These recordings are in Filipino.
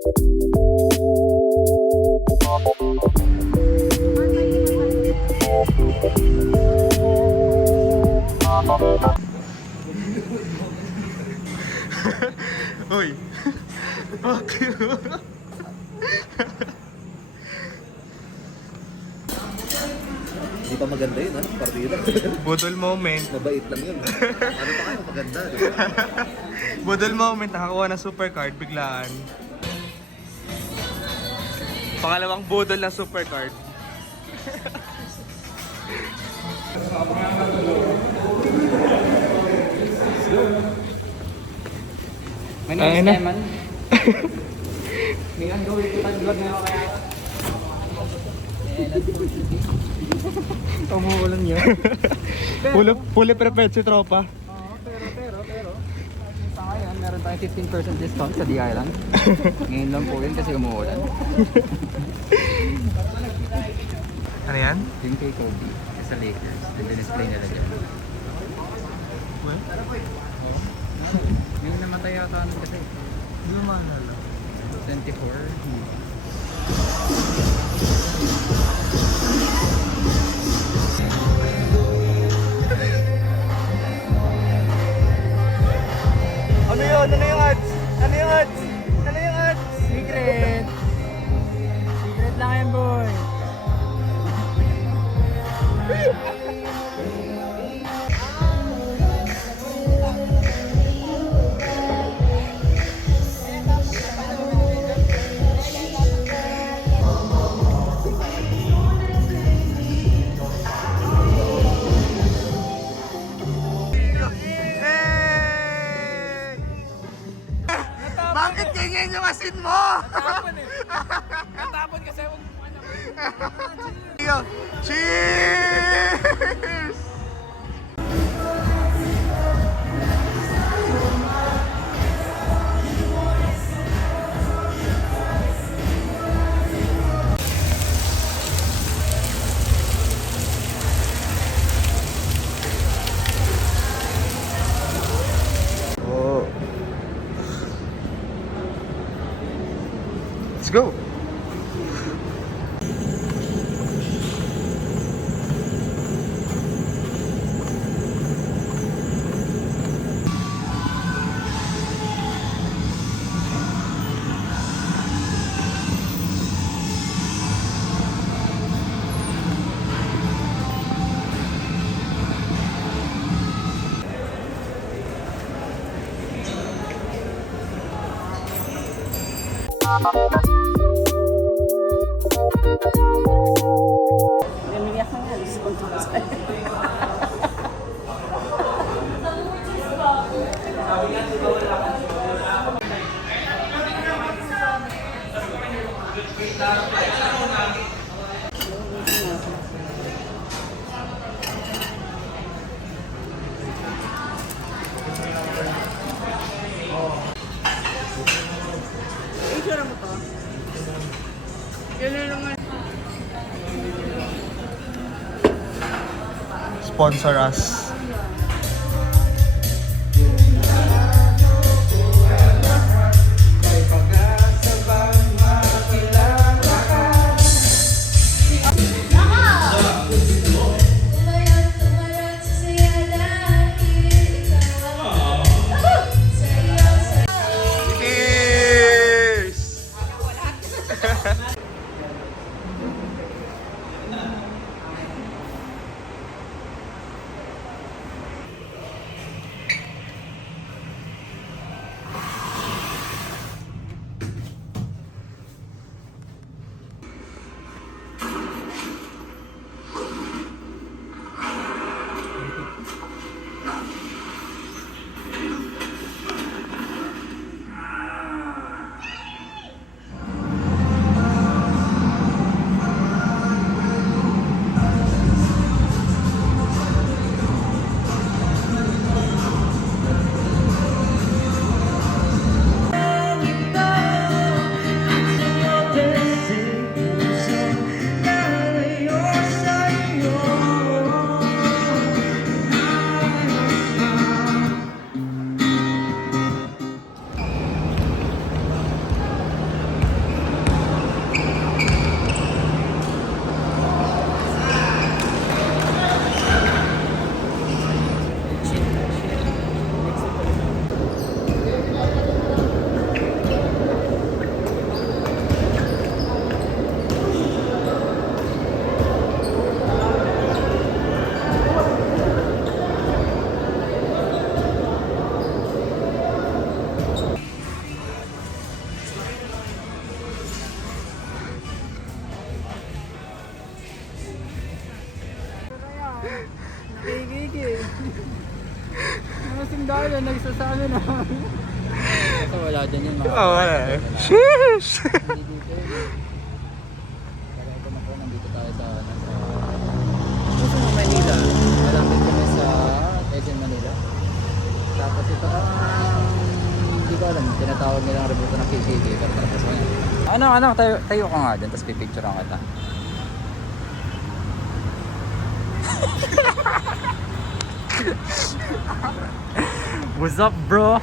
Uy! Fuck you! Hindi pa maganda yun, ha? Partida. Budol moment. Mabait lang yun. Ano pa kayo maganda, di ba? Budol moment, nakakuha ng supercard, biglaan. Pangalawang budol ng supercard. My name is Eman. Ngayon gawin ko vlog na ako kaya. Umuulan yun. Fully prepared si tropa. Oo, pero. Sa ngayon, meron tayong 15% discount sa The Island. Ngayon lang po yun kasi umuulan. Ano yan? Yung kay Kobe, sa Lakers. Din-display nila dyan. Ngayon namatay yata ano kasi. Hindi mo maalala. 24. Ano yun? Ano yung ads? Ano yung ads? Ano yung ads? Secret! Secret lang yan, boy! Bakit ganyan yung asin mo? Natapon eh! Natapon kasi huwag mo alam. Cheers! Oh. Let's go. Umiyak na nga, discount ko sa'yo. Itsura mo to? Yun lang nga. Sponsor us. Cheers! dahil yung nagsasabi na. Kasi wala dyan yun mga. Oo, wala eh. Sheesh! Hindi dito yun. Kaya ito na po, nandito tayo sa Manila. Malapit kami sa SM Manila. Tapos ito hindi ko alam, tinatawag nilang rebuto ng KKK. Pero tapos ko yan. Tayo ka nga dyan, tapos pipicturean kita. What's up, bro?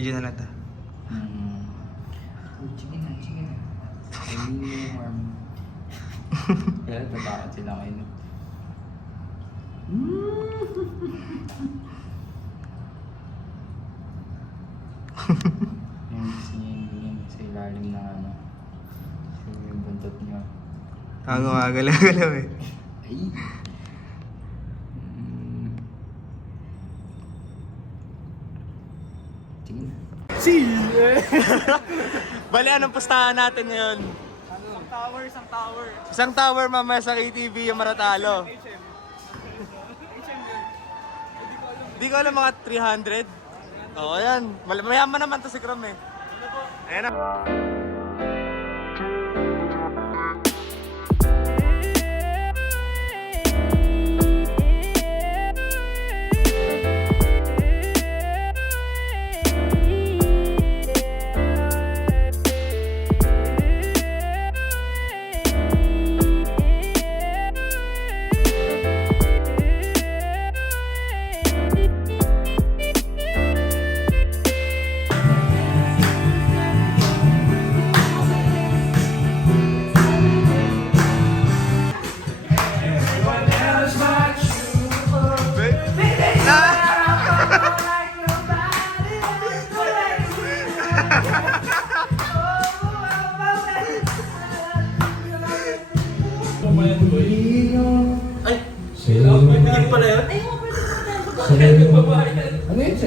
Video na natin. Sige na. Hindi warm. Kaya tatakot sila ngayon. Yung sa ilalim ng ano. Yung buntot niya. Gumagalaw eh. Ay! Sige na. Bali, anong pustahan natin ngayon? Isang tower mamaya sa KTV yung Maratalo. Hindi ko alam, mga 300. Oo, yan. Mayaman naman to si Kram eh. Ayan na.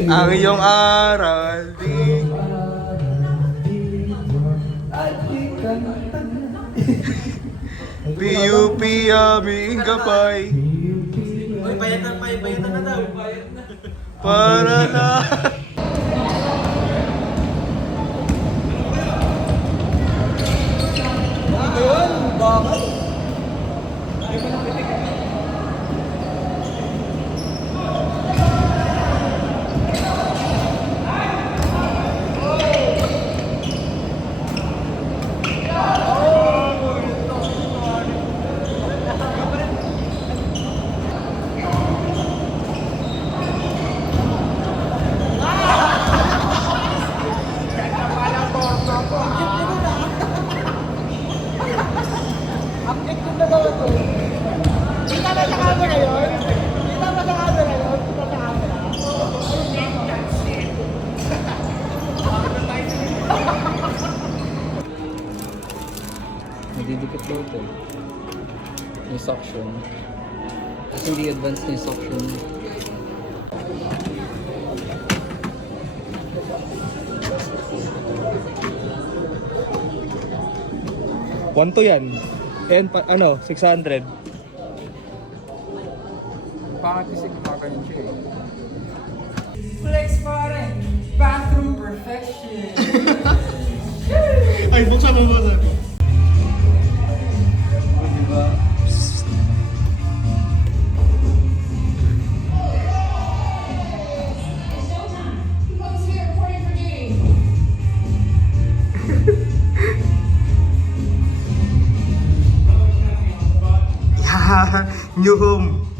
Ang iyong aral di PUP aming kapay. Uy, bayatan na daw. Para na. Nadidikit daw ito. Yung suction. Kasi hindi advanced na yung suction. One to yan. And ano, 600. Pangat kasi kumakain siya eh. Flex pare! Bathroom perfection! Ay, buksan mo ba? Diba? new home.